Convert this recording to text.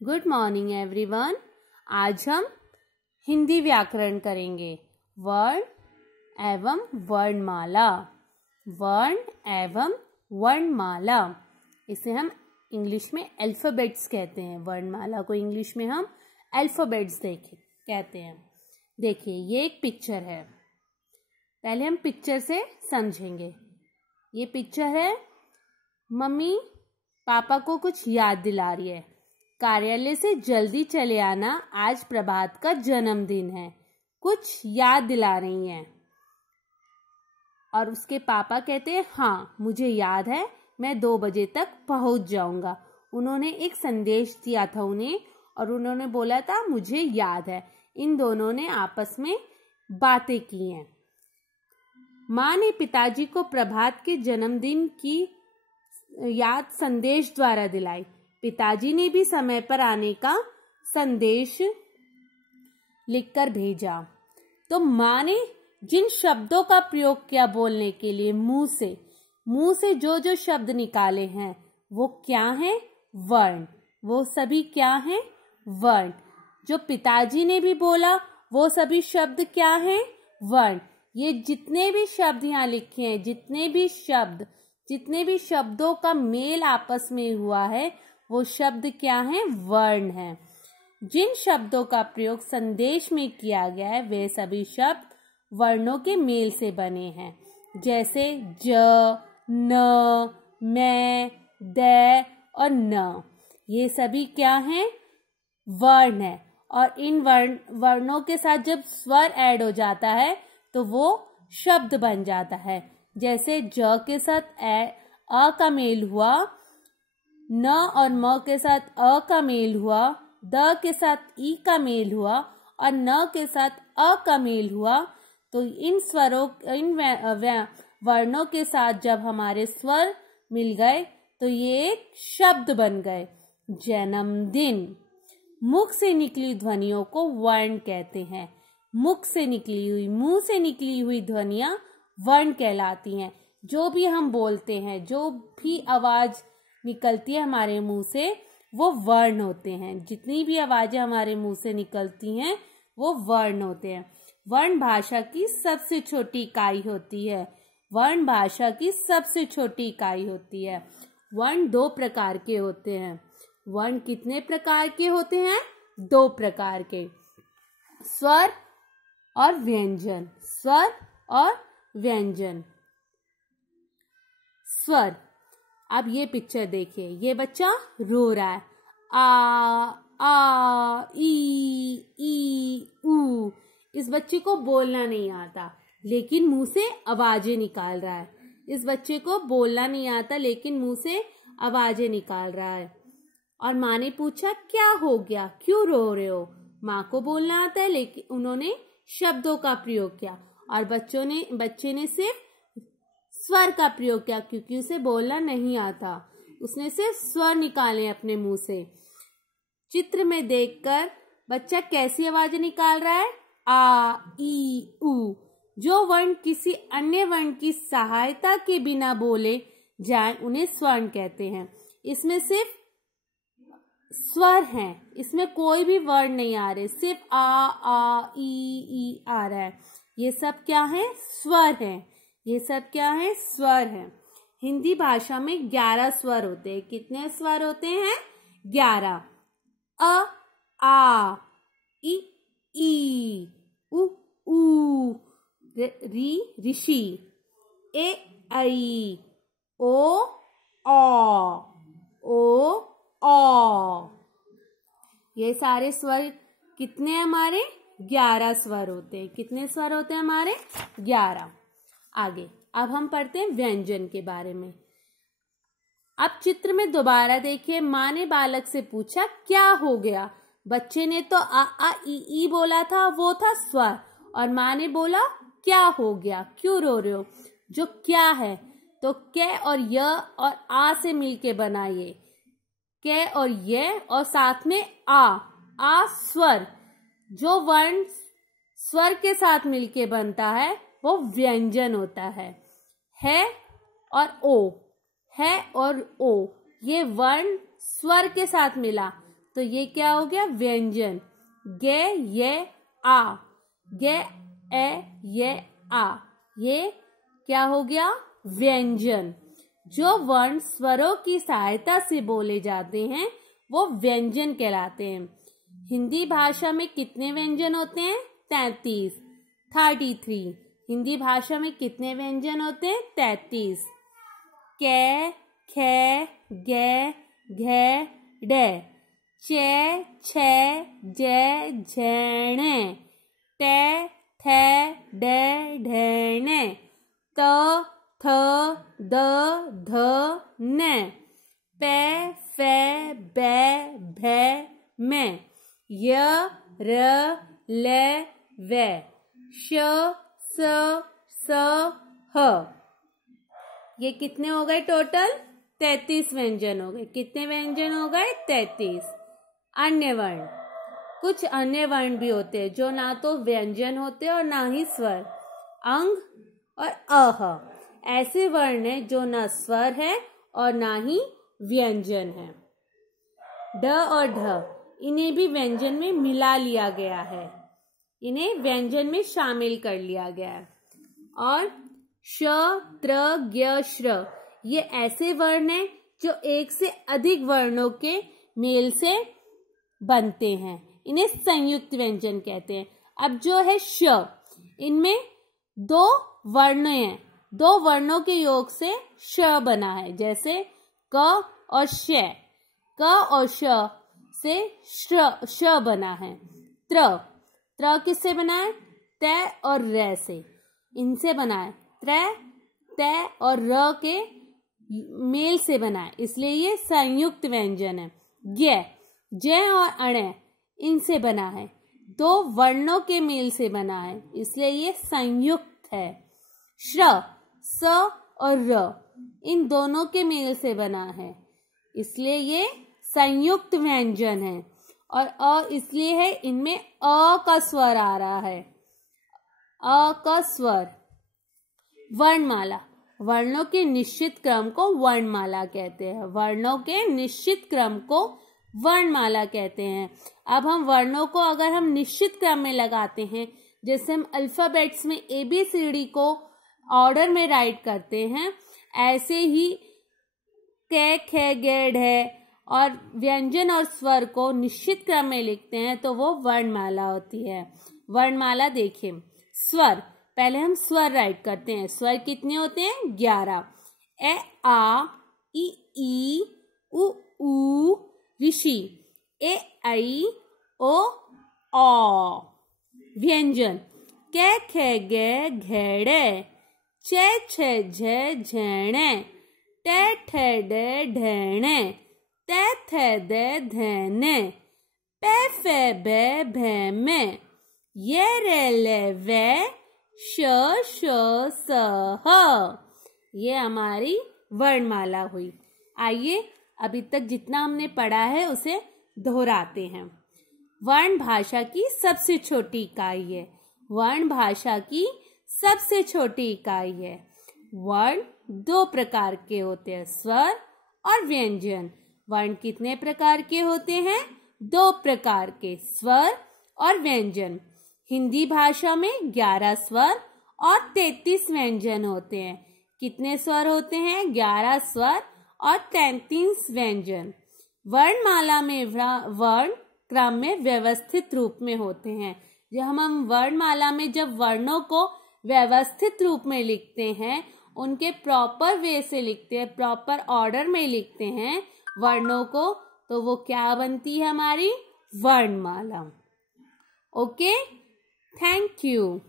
Good morning everyone. आज हम हिंदी व्याकरण करेंगे। वर्ण एवं वर्णमाला। वर्ण एवं वर्णमाला, इसे हम इंग्लिश में अल्फाबेट्स कहते हैं। वर्णमाला को इंग्लिश में हम अल्फाबेट्स कहते हैं। देखिए, ये एक पिक्चर है। पहले हम पिक्चर से समझेंगे। ये पिक्चर है, मम्मी पापा को कुछ याद दिला रही है। कार्यालय से जल्दी चले आना, आज प्रभात का जन्मदिन है। कुछ याद दिला रही हैं। और उसके पापा कहते हैं, हाँ मुझे याद है, मैं 2 बजे तक पहुंच जाऊंगा। उन्होंने एक संदेश दिया था उन्हें, और उन्होंने बोला था मुझे याद है। इन दोनों ने आपस में बातें की हैं। माँ ने पिताजी को प्रभात के जन्मदिन की याद संदेश द्वारा दिलाई। पिताजी ने भी समय पर आने का संदेश लिखकर भेजा। तो माँ ने जिन शब्दों का प्रयोग किया बोलने के लिए, मुंह से जो जो शब्द निकाले हैं वो क्या हैं? वर्ण। वो सभी क्या हैं? वर्ण। जो पिताजी ने भी बोला वो सभी शब्द क्या हैं? वर्ण। ये जितने भी शब्द यहाँ लिखे हैं, जितने भी शब्दों का मेल आपस में हुआ है, वो शब्द क्या हैं? वर्ण हैं। जिन शब्दों का प्रयोग संदेश में किया गया है, वे सभी शब्द वर्णों के मेल से बने हैं। जैसे ज, न, मैं, द और न, ये सभी क्या हैं? वर्ण है। और इन वर्णों के साथ जब स्वर ऐड हो जाता है तो वो शब्द बन जाता है। जैसे ज के साथ अ का मेल हुआ, न और म के साथ अ का मेल हुआ, द के साथ ई का मेल हुआ और न के साथ अ का मेल हुआ। तो इन वर्णों के साथ जब हमारे स्वर मिल गए तो ये एक शब्द बन गए। जन्मदिन। मुख से निकली ध्वनियों को वर्ण कहते हैं। मुंह से निकली हुई ध्वनियां वर्ण कहलाती हैं। जो भी हम बोलते हैं, जो भी आवाज निकलती है हमारे मुंह से, वो वर्ण होते हैं। जितनी भी आवाजें हमारे मुंह से निकलती हैं वो वर्ण होते हैं। वर्ण भाषा की सबसे छोटी इकाई होती है। वर्ण 2 प्रकार के होते हैं। वर्ण कितने प्रकार के होते हैं? 2 प्रकार के। स्वर और व्यंजन। स्वर। अब ये पिक्चर देखिए, ये बच्चा रो रहा है। आ ई ऊ। इस बच्चे को बोलना नहीं आता लेकिन मुंह से आवाजें निकाल रहा है। और माँ ने पूछा, क्या हो गया, क्यों रो रहे हो? माँ को बोलना आता है लेकिन उन्होंने शब्दों का प्रयोग किया, और बच्चे ने सिर्फ स्वर का प्रयोग किया क्योंकि उसे बोलना नहीं आता। उसने सिर्फ स्वर निकाले अपने मुंह से। चित्र में देखकर बच्चा कैसी आवाजें निकाल रहा है? आ ई ऊ। जो वर्ण किसी अन्य वर्ण की सहायता के बिना बोले जाए उन्हें स्वर्ण कहते हैं। इसमें सिर्फ स्वर हैं, इसमें कोई भी वर्ण नहीं आ रहे, सिर्फ आ ई आ रहा है। ये सब क्या है? स्वर हैं। हिंदी भाषा में 11 स्वर होते हैं। कितने स्वर होते हैं? 11। अ आ ई उ ऊ, री ऋषि, ए ऐ, ओ औ। ये सारे स्वर कितने हैं हमारे? 11 स्वर होते हैं। कितने स्वर होते हैं हमारे? 11। आगे अब हम पढ़ते हैं व्यंजन के बारे में। अब चित्र में दोबारा देखिए, माँ ने बालक से पूछा, क्या हो गया? बच्चे ने तो आ ई बोला था, वो था स्वर, और माँ ने बोला क्या हो गया, क्यों रो रहे हो? जो क्या है तो कै और य और आ से मिलके बना ये। कै और ये और साथ में आ स्वर। जो वर्ण स्वर के साथ मिलके बनता है वो व्यंजन होता है और ओ। ये वर्ण स्वर के साथ मिला तो ये क्या हो गया? व्यंजन। गे ये आ, गे ए ये आ, ये क्या हो गया? व्यंजन। जो वर्ण स्वरों की सहायता से बोले जाते हैं वो व्यंजन कहलाते हैं। हिंदी भाषा में कितने व्यंजन होते हैं? 33 हिंदी भाषा में कितने व्यंजन होते हैं? 33। कै, खे, गे, घे, डे, चे, छे, जे, झेणे, टे, थे, डे, ढेणे, त, थ, द, ध, ने, पे, फे, बे, भे, में, य, र, ले, वे, श, स, स, ह। ये कितने हो गए टोटल? 33 व्यंजन हो गए। कितने व्यंजन हो गए? 33। अन्य वर्ण, कुछ अन्य वर्ण भी होते हैं जो ना तो व्यंजन होते और ना ही स्वर। अंग और अह ऐसे वर्ण हैं जो ना स्वर है और ना ही व्यंजन है। ड और ढ इन्हें भी व्यंजन में मिला लिया गया है, इन्हें व्यंजन में शामिल कर लिया गया है। और श, त्र, ज्ञ, श्र ये ऐसे वर्ण हैं जो एक से अधिक वर्णों के मेल से बनते हैं, इन्हें संयुक्त व्यंजन कहते हैं। अब जो है श, इनमें 2 वर्ण हैं, 2 वर्णों के योग से श बना है। जैसे क और श, क और श से श बना है। त्र, त्र किससे बना है? त और र से, इनसे बना है। त्र, त और र के मेल से बना है, इसलिए ये संयुक्त व्यंजन है। ज्ञ, ज और अण इनसे बना है, 2 वर्णों के मेल से बना है, इसलिए ये संयुक्त है। श्र, स और र इन दोनों के मेल से बना है, इसलिए ये संयुक्त व्यंजन है। और अ इसलिए है इनमें अ का स्वर आ रहा है, अ का स्वर। वर्णमाला, वर्णों के निश्चित क्रम को वर्णमाला कहते हैं। वर्णों के निश्चित क्रम को वर्णमाला कहते हैं। अब हम वर्णों को अगर हम निश्चित क्रम में लगाते हैं, जैसे हम अल्फाबेट्स में ABCD को ऑर्डर में राइट करते हैं, ऐसे ही क, ख, ग, ढ और व्यंजन और स्वर को निश्चित क्रम में लिखते हैं तो वो वर्णमाला होती है। वर्णमाला देखिए, स्वर, पहले हम स्वर राइट करते हैं। स्वर कितने होते हैं? 11। ए, आ, ई, उ, ऋषि, ए, ऐ, ओ, औ। व्यंजन, क, ख, ग, घेड़े, च, छ, झ, झेणे, ट, ठ, ड, ढेणे, त, थ, द, धने, प, फ, ब, भैमे, य, र, ल, वे, श, स, ह। ये हमारी वर्णमाला हुई। आइए अभी तक जितना हमने पढ़ा है उसे दोहराते हैं। वर्ण भाषा की सबसे छोटी इकाई है। वर्ण भाषा की सबसे छोटी इकाई है। वर्ण 2 प्रकार के होते हैं, स्वर और व्यंजन। वर्ण कितने प्रकार के होते हैं? 2 प्रकार के, स्वर और व्यंजन। हिंदी भाषा में 11 स्वर और 33 व्यंजन होते हैं। कितने स्वर होते हैं? 11 स्वर और 33 व्यंजन। वर्णमाला में वर्ण क्रम में व्यवस्थित रूप में होते हैं। जब हम वर्णमाला में जब वर्णों को व्यवस्थित रूप में लिखते हैं, उनके प्रॉपर वे से लिखते हैं, प्रॉपर ऑर्डर में लिखते हैं वर्णों को, तो वो क्या बनती है? हमारी वर्णमाला। Okay, thank you.